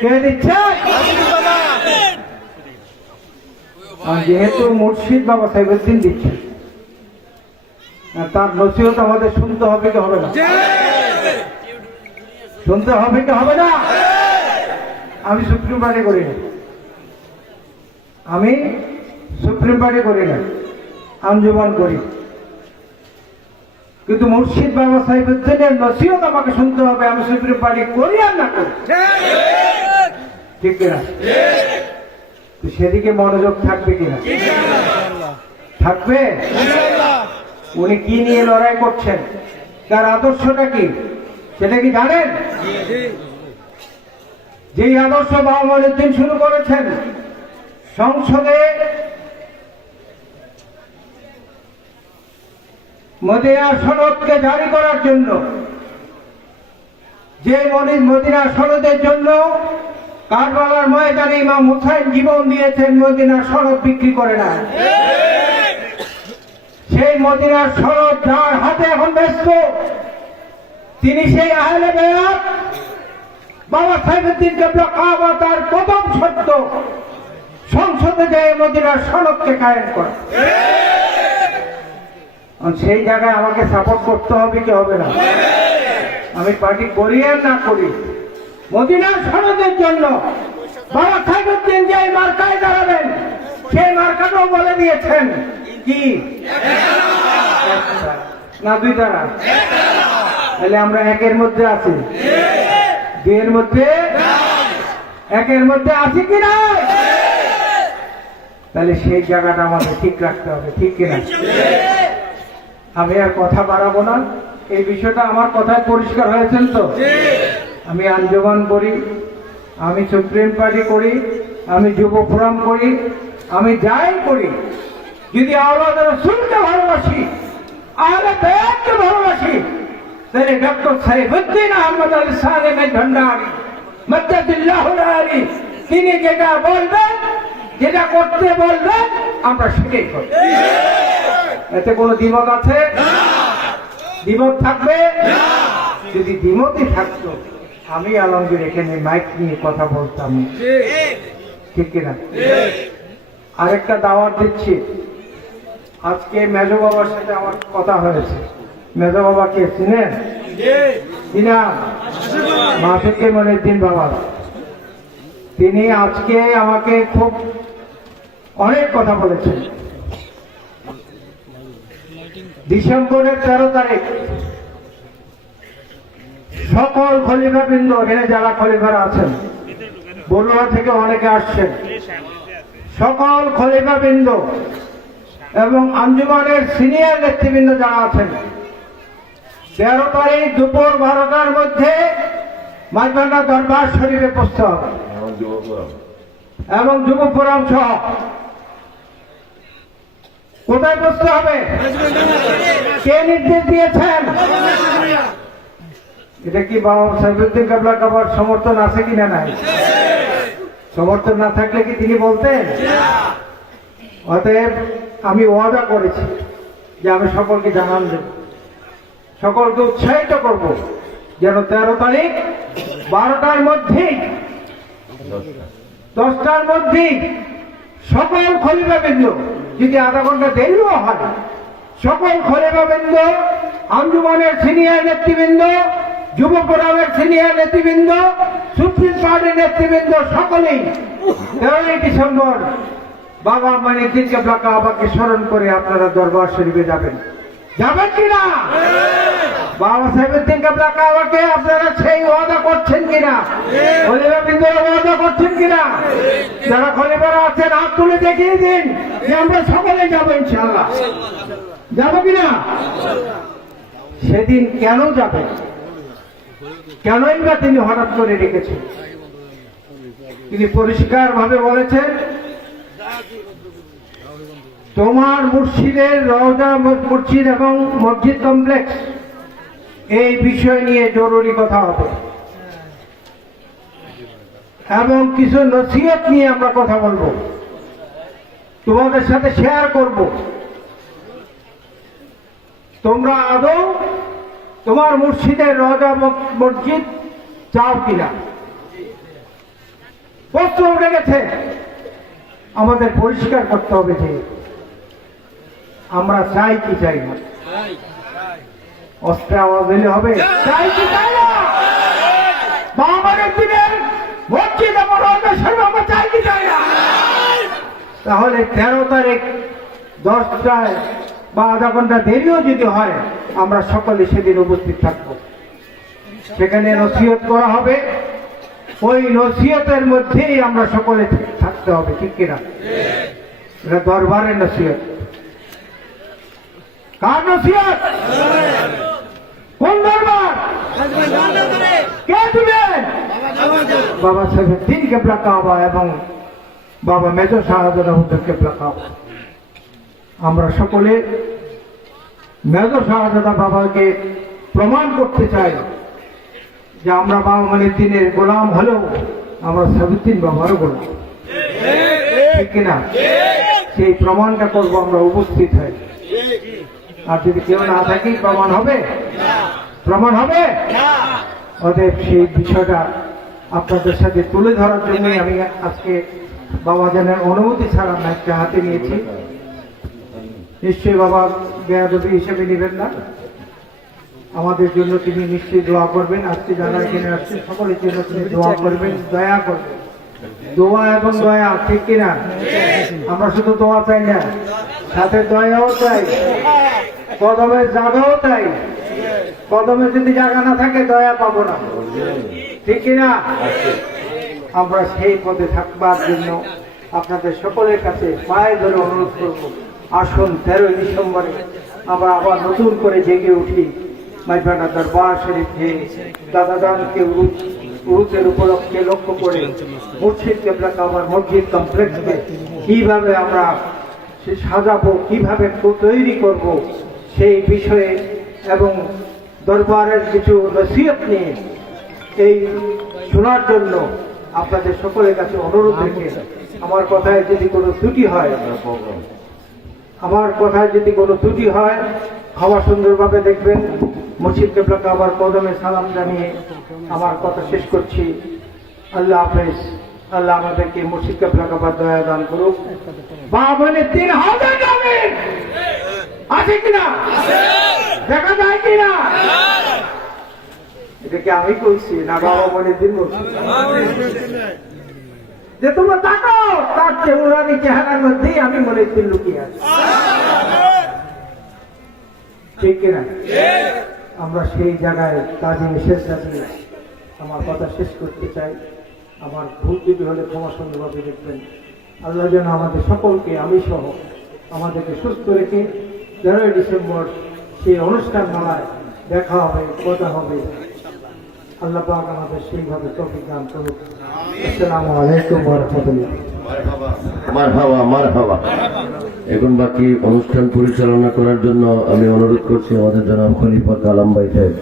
কে দিচ্ছে? যেহেতু মুর্শিদ বাবা সাইফুদ্দিন দিচ্ছে, তার নসিহত আমাদের শুনতে হবে কি হবে না? শুনতে হবে কি হবে না? আমি সুপ্রিম পার্টি করি না, আমি সুপ্রিম পার্টি করি না, আঞ্জুমান করি, কিন্তু মুর্শিদ বাবা সাইফুদ্দিনের নসিহত আমাকে শুনতে হবে, আমি সুপ্রিম পার্টি করি আর না করি, ঠিক কিনা? সেদিকে মনোযোগ থাকবে কিনা? থাকবে। উনি কি নিয়ে লড়াই করছেন, তার আদর্শটা কি, সেটা কি জানেন? যেই আদর্শ বাবা মঈনুদ্দিন শুরু করেছেন, সংসদে মদিনা সনদকে জারি করার জন্য, যে মদিনা সনদের জন্য কারবালার ময়দানে ইমাম হুসাইন জীবন দিয়েছেন, মদিনা সনদ বিক্রি করে না। সেই মদিনার সনদ যার হাতে এখন ব্যস্ত, তিনি সেই আহলে বেয়াত বাবা সাইফুদ্দিন কেবলা কাবা তার প্রথম শর্ত সংসদে যায় মদিনার সনদকে কায়েম করে। সেই জায়গায় আমাকে সাপোর্ট করতে হবে কি হবে না? আমি পার্টি করি আর না করি, মদিনার সনদের জন্য বাবা সাইফুদ্দিন যে মার্কায় দাঁড়াবেন, সেই মার্কাটাও বলে দিয়েছেন কি না দুইটা না, তাহলে আমরা একের মধ্যে আছি, দুইয়ের মধ্যে, একের মধ্যে আছি কিনা? তাহলে সেই জায়গাটা আমাদের ঠিক রাখতে হবে, ঠিক কিনা? আমি আর কথা বাড়াবো না, এই বিষয়টা আমার কথায় পরিষ্কার হয়েছেন তো? আমি আঞ্জুমান করি, আমি সুপ্রিম পার্টি করি, আমি যুব ফোরাম করি, আমি যাই করি, যদি আওলাদ রাসূলকে ভালোবাসি, আহলে বেয়াতকে ভালোবাসি, তাহলে ডক্টর সাইফুদ্দিন আহমদ আলী সালেমের ভান্ডারী মাদ্দাতুল্লাহু আলী তিনি যেটা বলবেন, যেটা করতে বলবেন, আমরা সেটাই করব। এতে কোনো দ্বিমত আছে? দ্বিমত থাকবে? যদি দ্বিমতই থাকতো, আমি আলমগীর এখানে মাইক নিয়ে কথা বলতাম, ঠিক কিনা? আরেকটা দাওয়াত দিচ্ছি, আজকে মেজো বাবার সাথে আমার কথা হয়েছে। মেজো বাবাকে চিনেন? চিনা? মাফিকে মঈনুদ্দিন বাবা, তিনি আজকে আমাকে খুব অনেক কথা বলেছেন। ডিসেম্বরের 13 তারিখ সকল খলিফাবৃন্দ, এখানে যারা খলিফারা আছেন, বড়ুয়া থেকে অনেকে আসছেন, সকল খলিফাবৃন্দ এবং আঞ্জুমানের সিনিয়র নেতৃবৃন্দ যারা আছেন, 13 তারিখ দুপুর 12টার মধ্যে মাইজভান্ডার দরবার শরীফে পৌঁছতে হবে, এবং যুব ফোরাম সহ। কোথায় পৌঁছতে হবে? কে নির্দেশ দিয়েছেন? এটা কি বাবা সাইফুদ্দিন কেবলা কাবার সমর্থন আছে কিনা? নাই। সমর্থন না থাকলে কি তিনি বলতেন? অতএব আমি ওয়াদা করেছি যে আমি সকলকে জানান দেব, সকলকে উৎসাহিত করব, যেন 13 তারিখ 12টার মধ্যেই, 10টার মধ্যেই সকল খলিফাবৃন্দ, যদি আধা ঘন্টা দেরিও হয়, সকল খলিফাবৃন্দ, আঞ্জুমানের সিনিয়র নেতৃবৃন্দ, যুব ফোরামের সিনিয়র নেতৃবৃন্দ, সুপ্রিম পার্টির নেতৃবৃন্দ, সকলেই 13 ডিসেম্বর বাবা মঈনুদ্দিন কেবলা কাবাকে স্মরণ করে আপনারা দরবার শরীফে যাবেন। যাবেন কিনা? বাবা সাইফুদ্দিন কেবলা কাবাকে আপনারা সেই ওয়াদা করছেন কিনা? খলিফাবৃন্দরা ওয়াদা করছেন কিনা? যারা খলিফারা আছেন হাত তুলে দেখিয়ে দিন যে আমরা সকলে যাবো ইনশাআল্লাহ। যাবো কিনা? সেদিন কেন যাবে, কেনই বা তিনি হঠাৎ করে রেখেছেন? তিনি পরিষ্কার ভাবে বলেছেন, তোমার মুর্শিদের রওজা মসজিদ এবং মসজিদ কমপ্লেক্স, এই বিষয় নিয়ে জরুরি কথা হবে, এবং কিছু নসিহত নিয়ে আমরা কথা বলবো, তোমাদের সাথে শেয়ার করব। তোমরা আদৌ তোমার মুর্শিদের রওজা মসজিদ চাও কিনা? বস্ত্র উঠে গেছে, আমাদের পরিষ্কার করতে হবে যে আমরা চাই কি চাই না। অস্ত্রে আওয়াজ দিলে হবে? চাই কি চাই না? মহামারীর দিনে মসজিদ এমন আমরা চাই কি চাই না? তাহলে 13 তারিখ 10টায় বা আধা ঘন্টা দেরিও যদি হয়, আমরা সকলে সেদিন উপস্থিত থাকবো। সেখানে নসিহত করা হবে, ওই নসিহতের মধ্যেই আমরা সকলে থাকতে হবে, ঠিক কিনা? এটা দরবারের নসিহত। কার নসিহত? কোন দরবার? কে দিবেন? বাবা সাহেবউদ্দিন কেবলা কাবা এবং বাবা মেজর শাহাদাত হুজুর কেবলা কাবা। আমরা সকলে মেজর শাহাদাত বাবাকে প্রমাণ করতে চাই যে আমরা বাবা মনিউদ্দিনের গোলাম হলেও আমরা সাহেবউদ্দিন বাবারও গোলাম, ঠিক কিনা? সেই প্রমাণটা করব আমরা উপস্থিত হই। আর যদি কেউ না থাকি প্রমাণ হবে? প্রমাণ হবে? অতএব সেই বিষয়টা আপনাদের সাথে তুলে ধরার জন্যই আমি আজকে বাবাজানের অনুমতি ছাড়া ম্যাচটা হাতে নিয়েছি। নিশ্চয়ই বাবা বেয়াদবি হিসেবে নেবেন না, আমাদের জন্য তিনি নিশ্চয়ই দোয়া করবেন। আজকে যারা এখানে আসছে সকলের জন্য তিনি দোয়া করবেন, দয়া করবেন। দোয়া এবং দয়া, ঠিক কিনা? আমরা শুধু দোয়া চাই না, সাথে দয়াও চাই, কদমে জাগাও চাই। কদমে যদি জায়গা না থাকে দয়া পাবো না, ঠিক কিনা? আমরা সেই পথে থাকবার জন্য আপনাদের সকলের কাছে পায়ে ধরে অনুরোধ করব, আসুন 13 ডিসেম্বরে আমরা আবার নতুন করে জেগে উঠি। মাইপানা দরবার শরীফ যে দাদাদানকে উরুসের উপলক্ষে লক্ষ্য করে মুর্শিদ কেবলা কাবার মসজিদ কমপ্লেক্সকে কিভাবে আমরা সাজাবো, কিভাবে তৈরি করব, সেই বিষয়ে এবং দরবারের কিছু নসিহত নিয়ে এই শোনার জন্য আপনাদের সকলের কাছে অনুরোধ রেখে আমার কথায় যদি কোনো ত্রুটি হয়, ক্ষমা সুন্দরভাবে দেখবেন। মুর্শিদ কেবলা কাবার কদমে সালাম জানিয়ে আমার কথা শেষ করছি। আল্লাহ হাফেজ। আল্লাহ আমাদেরকে মুর্শিদ কেবলা কাবার দয়া দান করুক। বাবনে 3000 নামে আছে কিনা? দেখা যায় কিনা? এটাকে আমি কইছি না বাবা মনে দিন যে তোমরা তাকাও, তার চেহারানি চেহারার মধ্যেই আমি মনে দিন লুকিয়ে আছি, ঠিক কিনা? আমরা সেই জায়গায় কাজে শেষ রাখি। আমার কথা শেষ করতে চাই। আমার ভুল যদি হলে ক্ষমা সুন্দরভাবে দেখবেন। আল্লাহ যেন আমাদের সকলকে, আমি সহ আমাদেরকে সুস্থ রেখে 13 ডিসেম্বর সেই অনুষ্ঠান মালায় দেখা হবে, কথা হবে। আল্লাহ পাক আমাদের সেইভাবে তৌফিক দান করুক। আসসালামু আলাইকুম ওয়া রাহমাতুল্লাহ। মারহাবা মারহাবা। এখন বাকি অনুষ্ঠান পরিচালনা করার জন্য আমি অনুরোধ করছি আমাদের জনাব খলিফা কালাম ভাই সাহেব,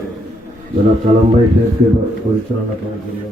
জনাব কালাম ভাই সাহেবকে পরিচালনা করার জন্য